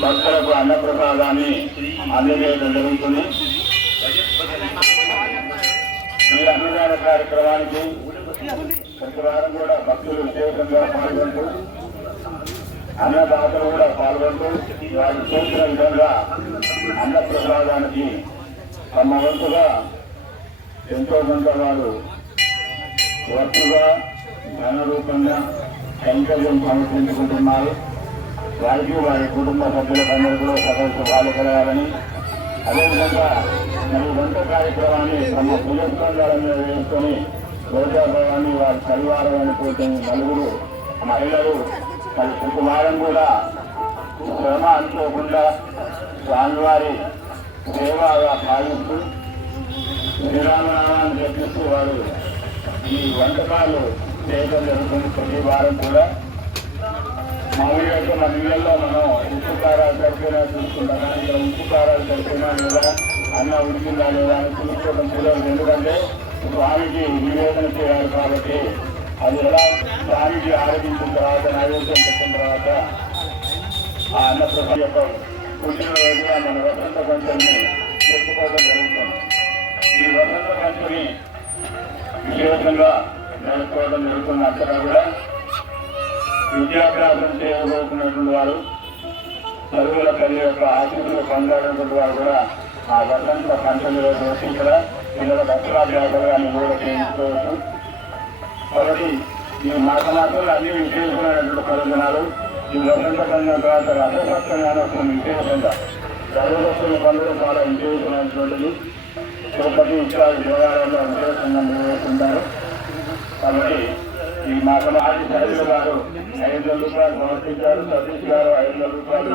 భక్తులకు అన్న ప్రసాదాన్ని అందజే జరుగుతుంది ఈ అన్నదాన కార్యక్రమానికి ప్రతివారం కూడా భక్తులు విశేషంగా పాల్గొంటూ అన్నదాతలు కూడా పాల్గొంటూ వారికి చూసిన విధంగా అన్న ప్రసాదానికి తమ వంతుగా ఎంతో కొంత వారు వస్తుగా ధన రూపంగా కైంకర్యం సమర్పించుకుంటున్నారు వారికి వారి కుటుంబ సభ్యులందరూ కూడా సకల శుభాలు కలగాలని అదేవిధంగా మరి వంట కార్యక్రమాన్ని తమ భుజస్కంధాల మీద వేసుకొని రోజాభవాన్ని వారి పరివారం అనుకుంటే నలుగురు మహిళలు మరి శుక్రవారం కూడా శ్రమ అనుకోకుండా స్వామివారి సేవగా భావిస్తూ శ్రీరామ వారు ఈ వంటకాలు చేయడం జరుగుతుంది. ప్రతి వారం కూడా మామూలుగా అయితే మన ఇళ్ళల్లో మనం ఉప్పు కారాలు సరిపోయినా చూసుకుంటాం. కానీ ఇక్కడ ఉప్పు కారాలు సరిపోయినా లేదా అన్న ఉడికిందా లేదా అని చూసుకోవడం కుదరదు. ఎందుకంటే స్వామికి నివేదన చేయాలి కాబట్టి అది ఎలా స్వామికి ఆరోగించిన తర్వాత నైవేద్యం పెట్టిన తర్వాత ఆ అన్నప్రసాద్ యొక్క పుట్టినరోజు మన వసంత పంచమిని చెప్పుకోవడం జరుగుతుంది. ఈ వసంత పంచమి విశేషంగా నేర్చుకోవడం జరుగుతున్న అక్కడ కూడా విద్యాభ్యాసం చేయబోతున్నటువంటి వారు చదువుల తల్లి యొక్క ఆశీస్సులు పొందాలన్నటువంటి వారు కూడా ఆ వసంత పంచమిలో వచ్చి ఇక్కడ పిల్లల దక్షరాభ్యాసాలు కానీ కూడా చేయించుకోవచ్చు. కాబట్టి ఈ మాస మాసంలో అన్ని విశేషమైనటువంటి ప్రయోజనాలు. ఈ వసంత పంచం తర్వాత రథసప్తమి వస్తుంది విశేషంగా రథసప్తమి పనులు చాలా విశేషమైనటువంటిది తిరుపతి ఇత్యాది దేవాలయంలో విశేషంగా నిర్వహిస్తుంటారు. కాబట్టి ఈ మాసమాజి సైదులు గారు ఐదు వందల రూపాయలు సమర్పించారు సతీష్ గారు ఐదు వందల రూపాయలు